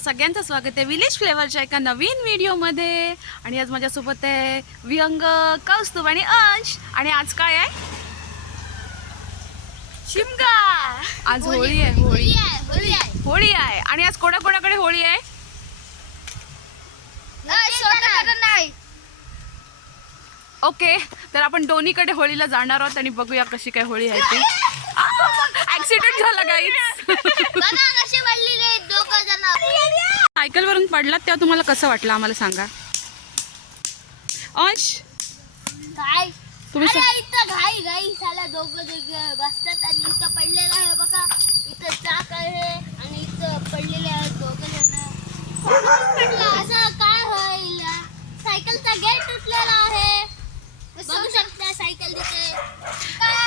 सगळ्यांचं स्वागत आहे विलेज फ्लेवरच्या एका नवीन व्हिडिओमध्ये. आणि आज माझ्यासोबत आहे विहंग, कौस्तुभ आणि अंश. आणि आज काय आहे? शिमगा. आज होळी आहे. होळी आहे आणि आज कोणाकोणाकडे होळी आहे? ओके, तर आपण दोन्हीकडे होळीला जाणार आहोत आणि बघूया कशी काय होळी आहे ती. ऍक्सिडेंट झाला गाईज. सायकल वरून पडलात तेव्हा तुम्हाला कसं वाटलं आम्हाला सांगा. अंश तुम्ही घाई साला दोघं बसतात आणि इथं पडलेला आहे बघा. इथं चाक आहे आणि इथं पडलेले आहेत दोघं जण. असं काय होईल? सायकलचा गेट तुटलेला आहे, बघू शकता सायकल तिथे.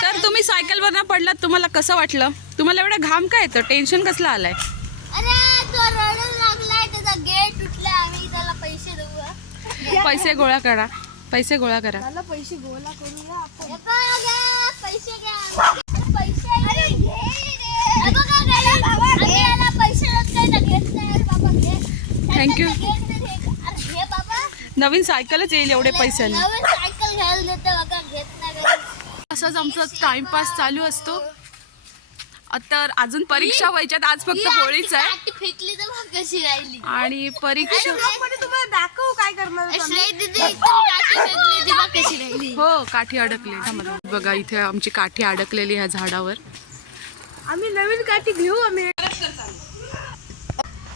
तर तुम्ही सायकल वरनं पडलात, तुम्हाला कसं वाटलं? तुम्हाला एवढं घाम काय येतं? टेन्शन कसलं आलंय? अरे तो रडायला लागलाय, त्याचा गेट तुटलाय. आम्ही त्याला पैसे देऊ. पैसे गोळा करा, पैसे गोळा करा. मला पैसे गोळा करूया आपण. पैसे घ्या, पैसे अरे घे. बघा आम्ही याला पैसे देत नाही ना, घेत नाही बाबा. घे. थँक्यू. घे बाबा, नवीन सायकलच येईल एवढे पैशाने. नवीन सायकल घ्यायला देते बघा, घेत नाही. असंच आमचा टाइमपास चालू असतो. तर अजून परीक्षा व्हायच्यात. आज फक्त होळीच आहे काठी फेकली तर बघ कशी राहिली. आणि परीक्षा तुम्हाला दाखवू काय करणार. दीदी काठी फेकली ती बघ कशी राहिली. हो, काठी अडकली. बघा इथे आमची काठी अडकलेली ह्या झाडावर. आम्ही नवीन काठी घेऊ. आम्ही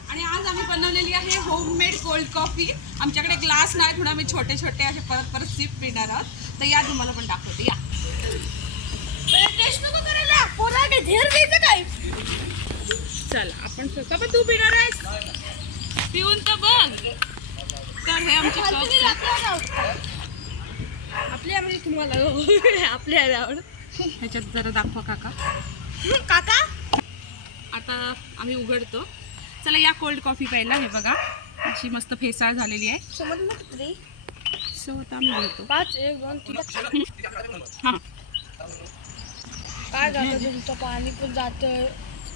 आणि आज आम्ही बनवलेली आहे होममेड कोल्ड कॉफी. आमच्याकडे ग्लास नाही, म्हणून आम्ही छोटे छोटे असे परत परत सिप पिणार आहोत. तर या तुम्हाला पण दाखवते. या टेस्ट नको करायला, पोरा काय धेर द्यायचं काय. चल आपण स्वतः, पण तू पिणार आहेस, पिऊन तर बघ. तर हे आमचे आपली आम्ही तुम्हाला आपल्या आवड. ह्याच्यात जरा दाखवा काका. काका आता आम्ही उघडतो. चला या कोल्ड कॉफी प्यायला. हे बघा अशी मस्त फेसाळ झालेली आहे. समजलं रे. सो आता आम्ही घेतो. 5 1 2 3. हां, काय झालं तुमचं? पाणी पण जातं.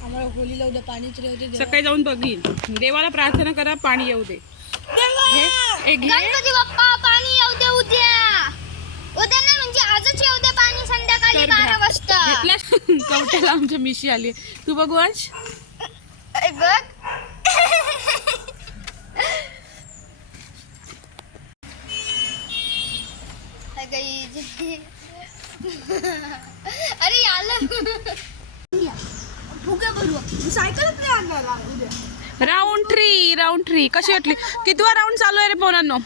आम्हाला होळीला उद्या पाणीच राहते. सकाळी जाऊन बघीन. देवाला प्रार्थना करा पाणी येऊ दे. गणपती बाप्पा पाणी येऊ दे उद्या. उद्या नाही म्हणजे आजच येऊ दे पाणी, संध्याकाळी 12 वाजता. कवट्याला आमच्या मिशी आली. तू बघू अंश. बघ अरे आलं फुगे भरू. सायकलच नाही आणणार उद्या. राऊंड ट्री कशी वाटली? कितवा राऊंड चालू आहे रे पोरांनो?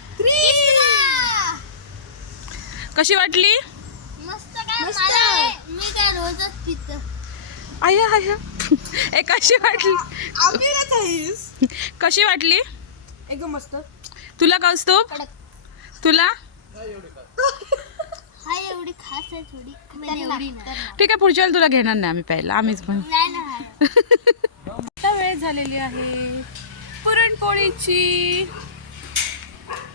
कशी वाटली? मस्त काय. मी काय रोजच पितो. आया आया ए कशी वाटली? कशी वाटली? एकदम मस्त. तुला कौस्तुभ? तुला? हाय एवढी खास आहे थोडी, पण एवढी नाही. ठीक आहे, पुढच्या वेळेला तुला घेणार नाही आम्ही प्यायला. आम्हीच पण. नाही ना. आता वेळ झालेली आहे पुरणपोळीची.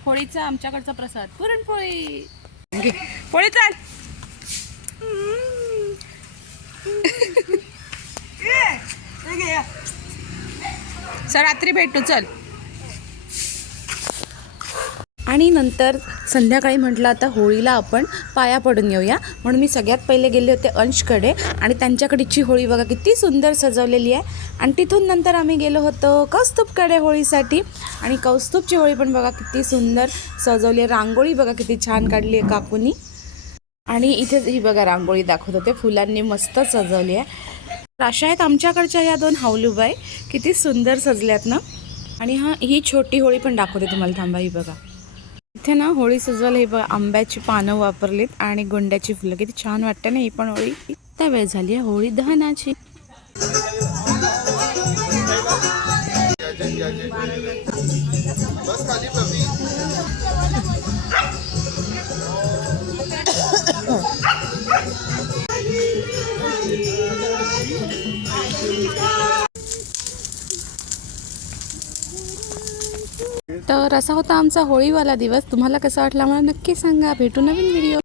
होळीचा आमच्याकडचा प्रसाद पुरणपोळी. घे पोळी चाल. सर रात्री भेटू चल. आणि नंतर संध्याकाळी म्हटलं आता होळीला आपण पाया पडून येऊया, म्हणून मी सगळ्यात पहिले गेले होते अंशकडे. आणि त्यांच्याकडची होळी बघा किती सुंदर सजवलेली आहे. आणि तिथून नंतर आम्ही गेलो होतो कौस्तुभकडे होळीसाठी. आणि कौस्तुभची होळी पण बघा किती सुंदर सजवली आहे. रांगोळी बघा किती छान काढली आहे काकूनी. आणि इथे ही बघा रांगोळी दाखवत होते, फुलांनी मस्त सजवली आहे. अशा आहेत आमच्याकडच्या ह्या 2 हावलुबाई, किती सुंदर सजल्यात ना. आणि ही छोटी होळी पण दाखवते तुम्हाला, थांबा. ही बघा इथे ना होळी सजवायला ही बघा आंब्याची पानं वापरलीत आणि गोंड्याची फुलं. किती छान वाटते ना ही पण होळी. त्या वेळ झाली आहे होळी दहनाची. तर असा होता आमचा होळीवाला दिवस. तुम्हाला कसा वाटला मला नक्की सांगा. भेटू नवीन व्हिडिओ.